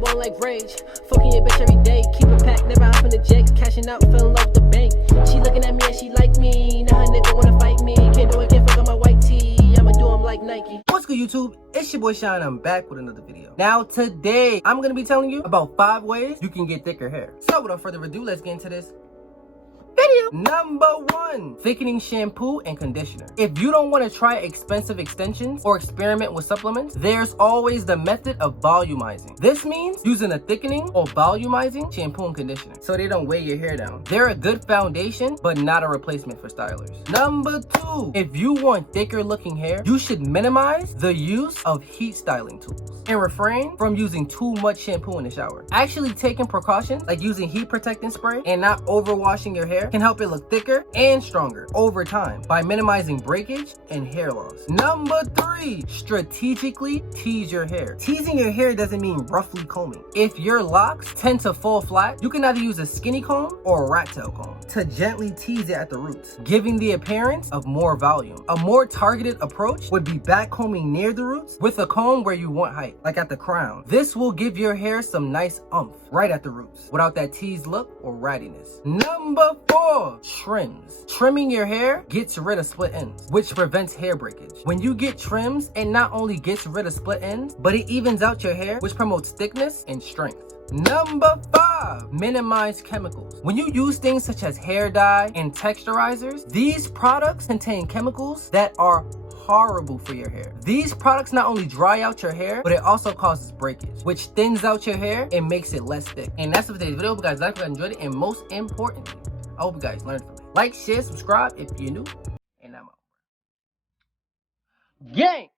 ballin' like rage. Fucking your bitch every day. Keep it packed, never hop in the jet. Cashing out, fell in love with the bank. She looking at me and she like me. Now her nigga wanna fight me. Can't do it, can't fuck on my white tee. I'ma do him like Nike. What's good, YouTube? It's your boy Shine. I'm back with another video. Now today, I'm gonna be telling you about 5 ways you can get thicker hair. So without further ado, let's get into this video. Number 1, thickening shampoo and conditioner. If you don't want to try expensive extensions or experiment with supplements, there's always the method of volumizing. This means using a thickening or volumizing shampoo and conditioner so they don't weigh your hair down. They're a good foundation, but not a replacement for stylers. Number 2, if you want thicker looking hair, you should minimize the use of heat styling tools and refrain from using too much shampoo in the shower. Actually taking precautions like using heat protectant spray and not overwashing your hair can help it look thicker and stronger over time by minimizing breakage and hair loss. Number 3, strategically tease your hair. Teasing your hair doesn't mean roughly combing. If your locks tend to fall flat, you can either use a skinny comb or a rat tail comb to gently tease it at the roots, giving the appearance of more volume. A more targeted approach would be back combing near the roots with a comb where you want height, like at the crown. This will give your hair some nice oomph right at the roots without that teased look or rattiness. Number 4, trims. Trimming your hair gets rid of split ends, which prevents hair breakage. When you get trims, it not only gets rid of split ends, but it evens out your hair, which promotes thickness and strength. Number 5, minimize chemicals. When you use things such as hair dye and texturizers, these products contain chemicals that are horrible for your hair. These products not only dry out your hair, but it also causes breakage, which thins out your hair and makes it less thick. And that's it for today's video. I hope you guys liked it, enjoyed it, and most importantly, I hope you guys learned from it. Like, share, subscribe if you're new, and I'm out. Gang!